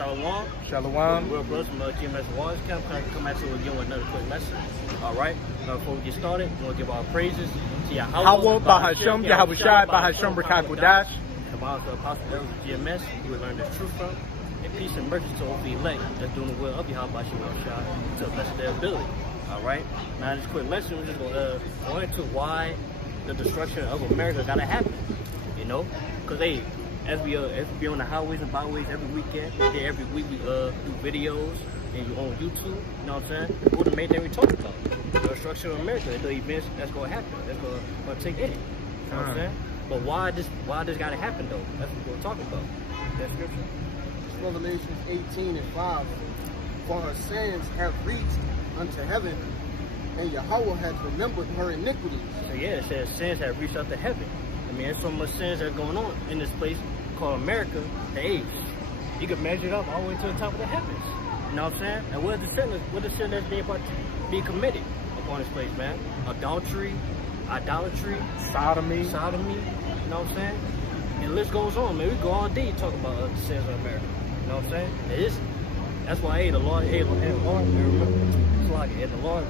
Shalom. Shalom. Real brothers from GMS Waters Camp. Come at you again with another quick lesson. All right. Now, before we get started, we want to give our praises to Yahweh, Bahashem, Yahweh Shai, Bahashem, Rakakudash. Come out the apostle elders of GMS, you will learn the truth from. And peace and mercy to all the elect that's doing the will of Yahweh Shai to the best of their ability. All right. Now, this quick lesson, we're just going to go into why the destruction of America got to happen. You know, because as we be on the highways and byways every weekend, every week we do videos and you on YouTube. You know what I'm saying? What the main thing we talk about? The destruction of America, the events that's going to happen, that's going to take in. You know what I'm saying? But why this got to happen though? That's what we're talking about. That scripture. It's Revelation 18:5. For her sins have reached unto heaven, and Yahweh has remembered her iniquities. So yeah, it says sins have reached up to heaven. I mean, there's so much sins that are going on in this place called America. Hey, you can measure it up all the way to the top of the heavens. You know what I'm saying? And what is the sin that's being committed upon this place, man? Adultery, idolatry, Sodomy. You know what I'm saying? And the list goes on, man. We go all day talking about the sins of America. You know what I'm saying? That's why, the Lord,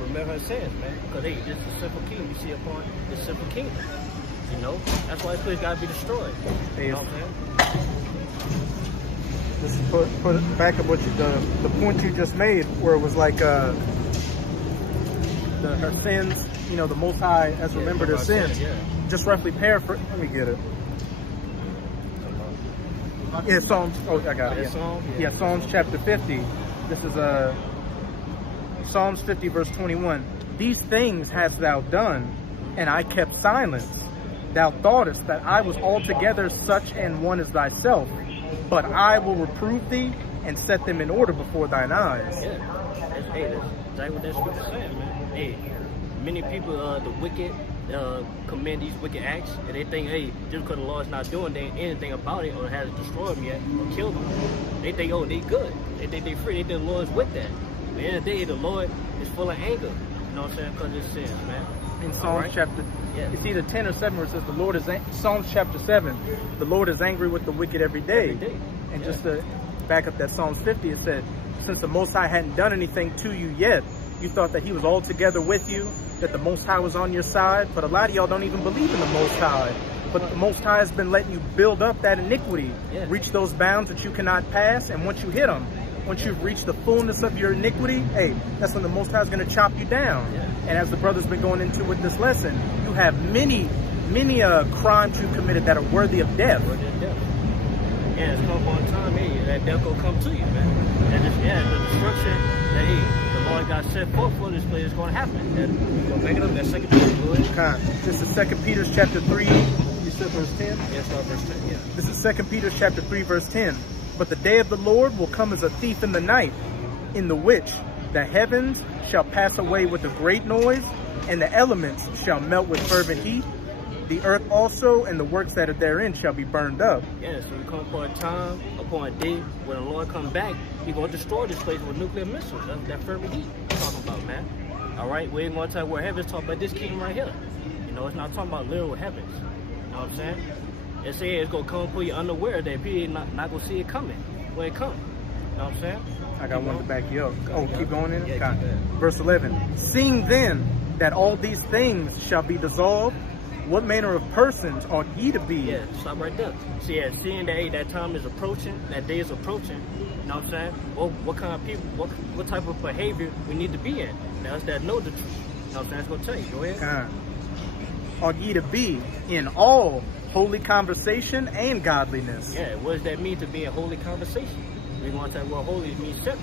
remember her sins, man. Because, this is the sinful king you see upon the sinful kingdom. You know, that's why this place got to be destroyed. You know what I'm saying? Just put back up what the point you just made, where it was like her sins. You know, the Most High has remembered her sins. Yeah. Just roughly paraphrase. Let me get it. Yeah, Psalms. Oh, I got it. Yeah, Psalms chapter 50. This is Psalms 50 verse 21. These things hast thou done, and I kept silence. Thou thoughtest that I was altogether such an one as thyself, but I will reprove thee and set them in order before thine eyes. Yeah, that's exactly what that scripture saying, man. Hey, many people, the wicked, commit these wicked acts, and they think, just because the Lord's not doing anything about it or hasn't destroyed them yet or killed them, they think, they good. They think they free. They think the Lord's with that. At the end of the day, the Lord is full of anger. You know what I'm saying? Because of his sins, man. In Psalms chapter, it's either 10 or 7 where it says the Lord is, Psalms chapter 7, the Lord is angry with the wicked every day. And just to back up that Psalms 50, it said, since the Most High hadn't done anything to you yet, you thought that he was all together with you, that the Most High was on your side, but a lot of y'all don't even believe in the Most High. But the Most High has been letting you build up that iniquity, reach those bounds that you cannot pass, and once you hit them, once you've reached the fullness of your iniquity, that's when the Most High is going to chop you down. And as the brother's been going into with this lesson, you have many crimes you've committed that are worthy of death. Yeah, it's come upon time, that death will come to you, man. And the destruction that the Lord got set forth for this place is going to happen. And we're going to make it up that 2 Peter. This is 2 Peter chapter 3. You said verse 10? Yeah, start verse 10. Yeah. This is 2 Peter chapter 3, verse 10. But the day of the Lord will come as a thief in the night, in the which the heavens shall pass away with a great noise, and the elements shall melt with fervent heat. The earth also and the works that are therein shall be burned up. Yeah, so we come upon a time, upon a day, when the Lord comes back, he's going to destroy this place with nuclear missiles. That's that fervent heat we're talking about, man. All right, we ain't going to tell you where heaven's talking about this kingdom right here. You know, it's not talking about literal heavens. You know what I'm saying? It says it's going to come for you unaware that people not going to see it coming when it comes. You know what I'm saying? I got one to back you up. Keep going in? Yeah, Verse 11. Seeing then that all these things shall be dissolved, what manner of persons ought ye to be? Yeah, stop right there. See, seeing that that time is approaching, that day is approaching, you know what I'm saying? What kind of people, what type of behavior we need to be in? That's that know the truth. You know what I'm saying? That's going to tell you. Go ahead. Ought ye to be in all holy conversation and godliness. Yeah, what does that mean to be in holy conversation? We're going to tell you what holy means separate.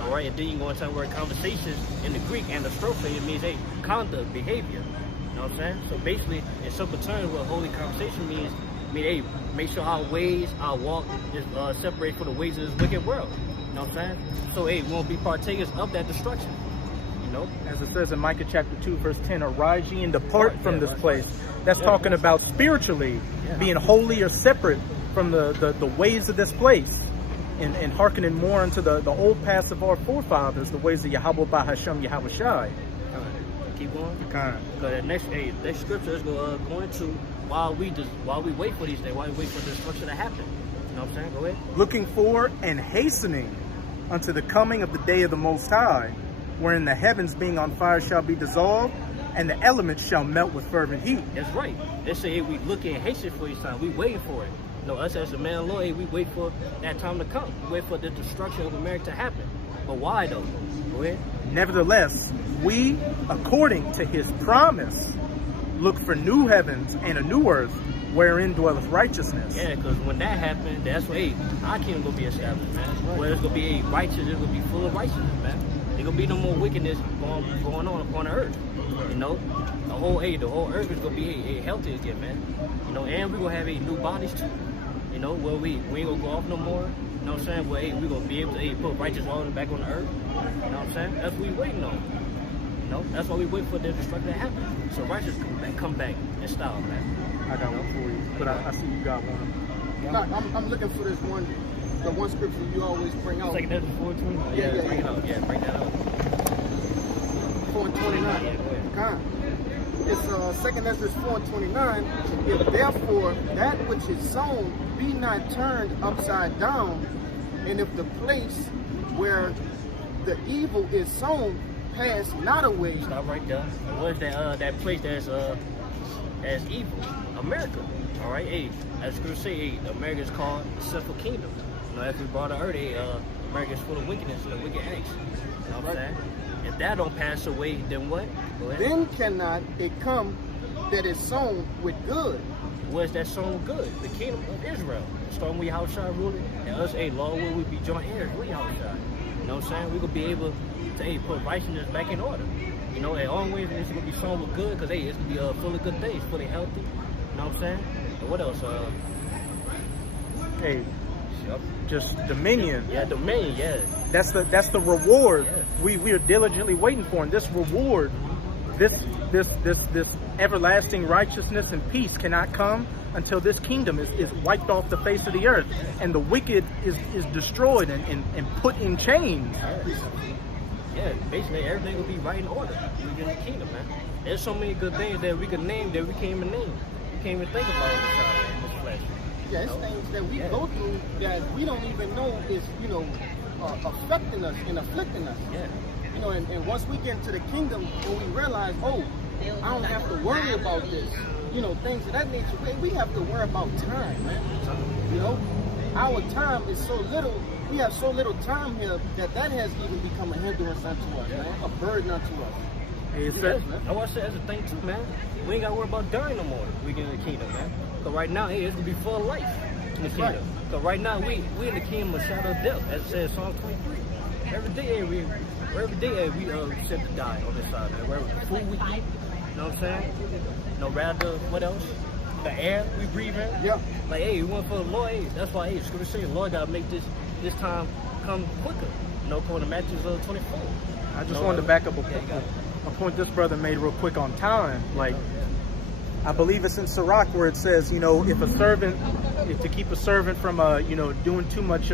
All right, and then you're going to tell where conversations in the Greek and the strophe, it means conduct, behavior. You know what I'm saying? So basically, in simple terms, what holy conversation means, make sure our ways, our walk is separate from the ways of this wicked world. You know what I'm saying? So, we won't be partakers of that destruction. You know? As it says in Micah chapter 2, verse 10, arise ye and depart from this place. That's talking about spiritually being holy or separate from the ways of this place. And hearkening more into the old paths of our forefathers, the ways of Yahweh Bahashem, Yahweh Shai. Keep going. Because the next scripture is going into while we wait for these things, while we wait for the destruction to happen. You know what I'm saying? Go ahead. Looking for and hastening unto the coming of the day of the Most High, wherein the heavens being on fire shall be dissolved, and the elements shall melt with fervent heat. That's right. They say, hey, we looking and hasten for each time. We waiting for it. You know, us as the man Lord, hey, we wait for that time to come. We wait for the destruction of America to happen. But why though? Go ahead. Nevertheless, we, according to his promise, look for new heavens and a new earth, wherein dwelleth righteousness. Yeah, because when that happened, that's when, hey, our kingdom will be established, man. Where it's going to be righteous, it's going to be full of righteousness, man. There going to be no more wickedness going on upon the earth. You know, the whole earth is going to be healthy again, man. You know, and we're going to have new bodies too. You know, where we ain't going to go off no more. You know what I'm saying? Well, hey, we're going to be able to put righteous order back on the earth. You know what I'm saying? That's what we're waiting on. You know, that's why we wait for the destruction to happen. So righteous come back in style, man. I got one for you, but I see you got one. I'm looking for this one, the one scripture you always bring out. Second Ezra 4:20. Yeah, bring it up. Yeah, bring that up. 4:29. Yeah, go ahead. It's 2 Ezra 4:29. If therefore that which is sown be not turned upside down, and if the place where the evil is sown pass not away. Stop right there. What's that place that's evil? America. All right. Hey, as Scripture say, hey, America is called the sinful kingdom. You know, as we brought out earlier, America is full of wickedness and wicked acts. You know what I'm saying? If that don't pass away, then what? Go ahead. Then cannot it come that is sown with good. Where's that sown good? The kingdom of Israel. Starting with Yahushua ruling, and us, hey, Lord, will we be joint heirs with Yahushua? You know what I'm saying? We're going to be able to, hey, put righteousness back in order. You know, and always it's going to be sown with good, because, hey, it's going to be full of good things, fully healthy. You know what I'm saying? And what else? Hey, just dominion. Yeah, dominion, yeah. That's the reward Yeah. we are diligently waiting for. And this reward, this everlasting righteousness and peace cannot come until this kingdom is wiped off the face of the earth, and the wicked is destroyed and put in chains. Yeah, basically everything will be right in order. We get in the kingdom, man. There's so many good things that we could name that we can't even name. We can't even think about in this flesh. Yeah, it's things that we go through that we don't even know is, affecting us and afflicting us. Yeah. You know, and once we get into the kingdom and we realize, oh, I don't have to worry about this. You know, things of that nature. We have to worry about time, man. You know, our time is so little. We have so little time here that has even become a hindrance unto us, man. A burden unto us. I want to say that's the thing too, man. We ain't got to worry about dying no more. We get in the kingdom, man. So right now, hey, it's gonna be full of life in the kingdom. Right. So right now, we in the kingdom of shadow of death, as it says Psalm 23. Every day, we set to die on this side, man. Wherever the food we eat, you know what I'm saying? No, rather, what else? The air we breathe in. Yeah. Like, hey, we want for the Lord. Hey, that's why, hey, Scripture says the Lord gotta make this time come quicker. You know, according to Matthew 24. I just wanted to back up a point this brother made real quick on time. Like, I believe it's in Sirach where it says, if to keep a servant from, doing too much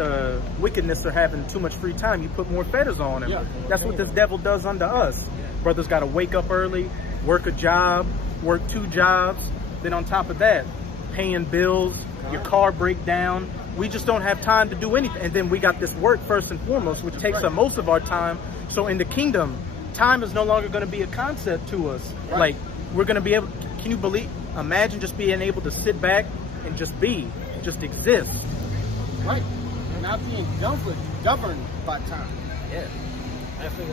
wickedness or having too much free time, you put more fetters on him. Yeah. That's what this devil does unto us. Brothers got to wake up early, work a job, work 2 jobs. Then on top of that, paying bills, your car break down. We just don't have time to do anything. And then we got this work first and foremost, which takes up most of our time. So in the kingdom, time is no longer going to be a concept to us. Right. Like, we're going to be able, can you imagine just being able to sit back and just exist. Right. Not being governed by time. Yeah. I think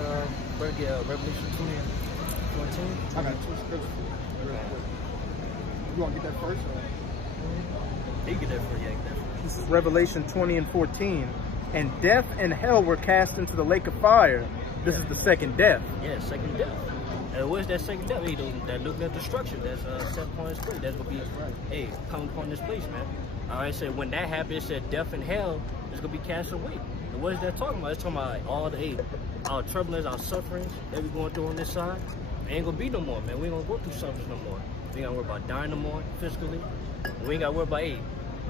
Revelation 20 and 14. I got 2 scriptures real quick. You want to get that first? You get that for you. This is Revelation 20 and 14. And death and hell were cast into the lake of fire. This is the second death. Yeah, second death. And what's that second death? Hey, that looking at destruction that's set upon his place. That's going to be, come upon this place, man. All right, so when that happened, it said death and hell is going to be cast away. And what is that talking about? It's talking about all our troubles, our sufferings that we're going through on this side. It ain't going to be no more, man. We ain't going to go through sufferings no more. We ain't got to worry about dying no more physically. We ain't got to worry about,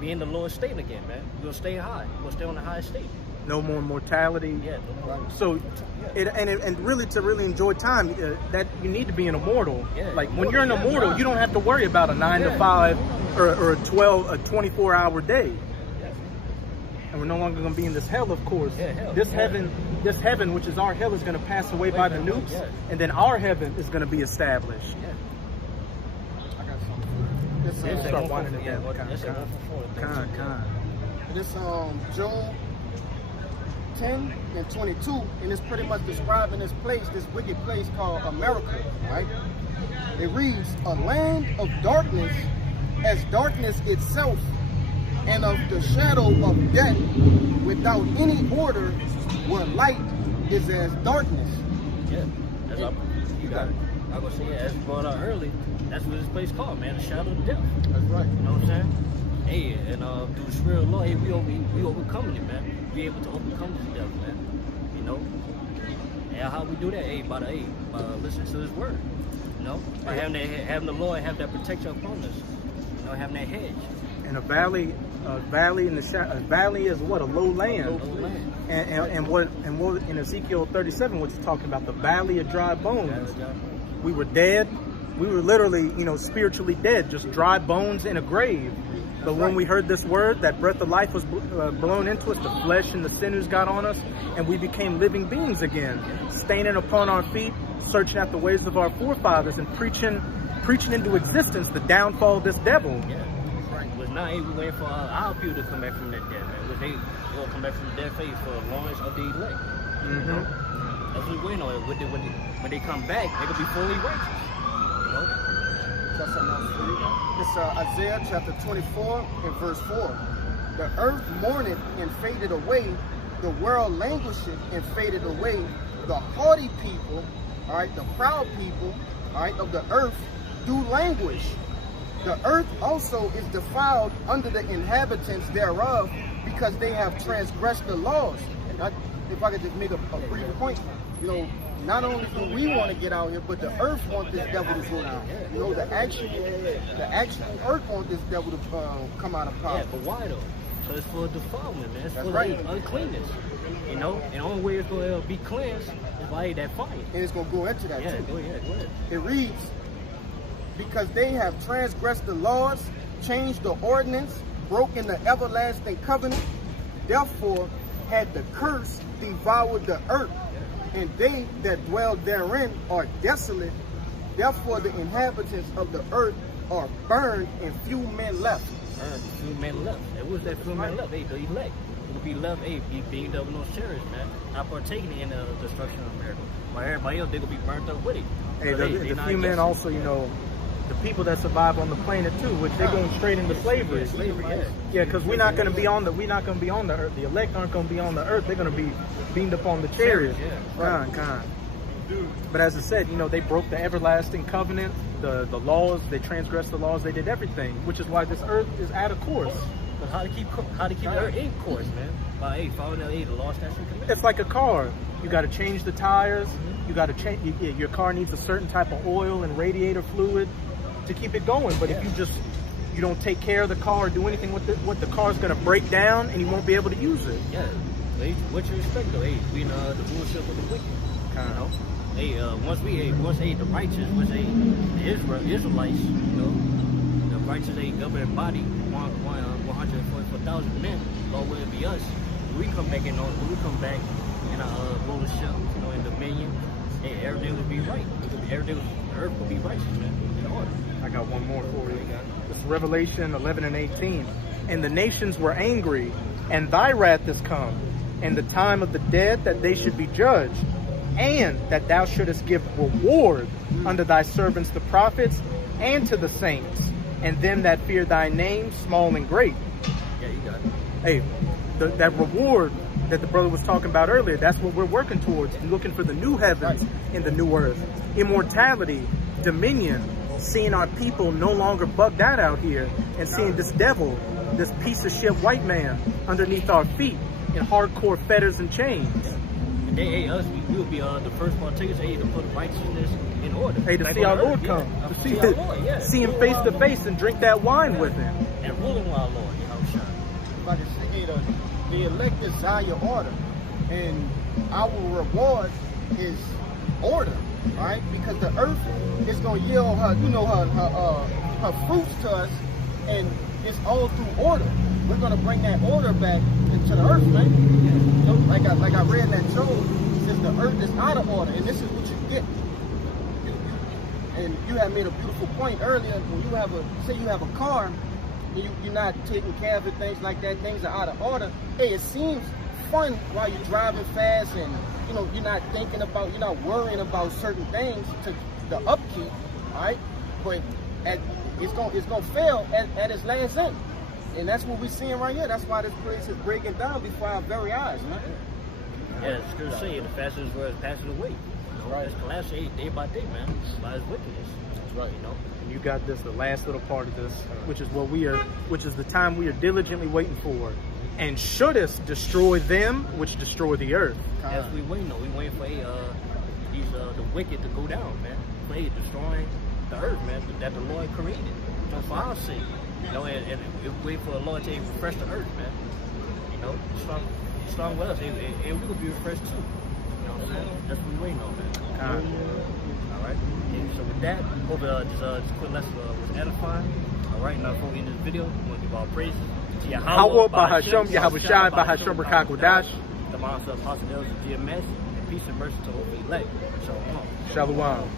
being in the Lord's state again, man. We're going to stay high. We're going to stay on the highest state. No more mortality. Yeah, no more. So, and really to really enjoy time, that you need to be an immortal. Yeah, like when you're an immortal, you don't have to worry about a 9 to 5 or a 24-hour day. and we're no longer going to be in this hell, of course. Yeah, hell. This heaven, which is our hell, is going to pass away by the nukes, and then our heaven is going to be established. I got something. This Start winding it down. This June 10 and 22, and it's pretty much describing this place, this wicked place called America, right? It reads, a land of darkness as darkness itself, and of the shadow of death, without any order, where light is as darkness. Yeah, that's you got it. I was gonna say, as brought out early, that's what this place called, man, the shadow of death. That's right. You know what I'm saying? Hey, and through the spirit of the Lord, hey, we overcoming it, man. We able to overcome this death, man. You know? And how we do that? Hey, by listening to His word. You know, by having the Lord have that protection upon us. You know, having that hedge. And a valley in the a valley is what, a low land. And what in Ezekiel 37, which is talking about the valley of dry bones. We were dead. We were literally, spiritually dead, just dry bones in a grave. But when we heard this word, that breath of life was blown into us, the flesh and the sinews got on us, and we became living beings again, standing upon our feet, searching out the ways of our forefathers, and preaching into existence the downfall of this devil. Yeah, right. It was not we waiting for our people to come back from that dead, man. But they will come back from the dead faith for the longest of the elect. You know? That's what we're waiting on. When they come back, they're going to be fully righteous. You know? That's enough for you. It's Isaiah chapter 24 and verse 4. The earth mourned and faded away. The world languished and faded away. The haughty people, all right, the proud people, all right, of the earth do languish. The earth also is defiled under the inhabitants thereof, because they have transgressed the laws. If I could just make a brief point, not only do we want to get out here, but the earth wants this devil to go down. The actual earth wants this devil to come out of power. Yeah, but why though? Because it's for defilement, man. It's for uncleanness. And the only way it's going to be cleansed is by that fire. And it's going to go into that too. Go ahead. It reads, because they have transgressed the laws, changed the ordinance, broken the everlasting covenant, therefore had the curse devoured the earth, and they that dwell therein are desolate. Therefore the inhabitants of the earth are burned, and few men left. Few men left. And what's that few men left? Hey, the elect will be left, being up in those chariots, man, not partaking in the destruction of America. While everybody else, they're going to be burnt up with it. Hey, the few men also, the people that survive on the planet too, which they're going straight into slavery. Yeah, because we're not going to be on the earth. The elect aren't going to be on the earth. They're going to be beamed up on the chariots. Kind. But as I said, they broke the everlasting covenant, the laws. They transgressed the laws. They did everything, which is why this earth is out of course. But how to keep the earth in course, man? By following the law, statutes, and commandments. It's like a car. You got to change the tires. You got to change. Your car needs a certain type of oil and radiator fluid to keep it going. But if you don't take care of the car or do anything with it, the car's going to break down and you won't be able to use it. Yeah. What you expect though? Hey, we the bullshit of the wicked. Hey, once the righteous, the Israelites, the righteous, governing body, 144,000 men, Lord, will it be us? We come back in our rulership, in dominion, hey, everything will be right. The earth will be righteous, man, in order. I got one more for you. This is Revelation 11 and 18. And the nations were angry, and thy wrath is come, and the time of the dead that they should be judged, and that thou shouldest give reward unto thy servants the prophets, and to the saints, and them that fear thy name, small and great. Yeah, you got it. Hey, that reward that the brother was talking about earlier, that's what we're working towards, looking for the new heavens and the new earth. Immortality, dominion, seeing our people no longer bugged out here, and seeing this devil, this piece of shit white man underneath our feet in hardcore fetters and chains. Hey, us, we will be the first partakers, to put righteousness in order. Hey, to see our Lord come. To see our Lord, see him face to face and drink that wine with him. And ruling with our Lord, Like I said, the elect desire order, and our reward is order, right? Because the earth is going to yield her fruits to us, and it's all through order. we're gonna bring that order back into the earth, man. You know, like I read in that Job, it says the earth is out of order, and this is what you get. And you have made a beautiful point earlier. When you have say you have a car, and you're not taking care of it, things like that, things are out of order. Hey, it seems fun while you're driving fast, and you know you're not thinking about, you're not worrying about certain things to the upkeep, all right? But it's gonna fail at its last end, and that's what we're seeing right here. That's why this place is breaking down before our very eyes, man. Yeah, it's good to say the fastest word is passing away. You know, Right. It's collapsing day by day, man. By his wickedness. That's right, you know. And you got this, the last little part of this, which is the time we are diligently waiting for. And shouldest destroy them, which destroy the earth. As we waiting, though, we waiting for the wicked to go down, man. For destroying the earth, man, that the Lord created, you know, for our sake. You know, and wait for the Lord to refresh the earth, man. You know, strong with us, and we will be refreshed too. You know what I'm saying? That's what we're waiting on, man. All right. And so with that, hope this quick lesson was edifying. All right. Now before we end this video, we want to give our praises to Yahweh, Bahasham, Yahushai, Bahasham, Barakakodash. The monster of Hostility, GMS, and peace and mercy to all the elect. Shalom. Shalom.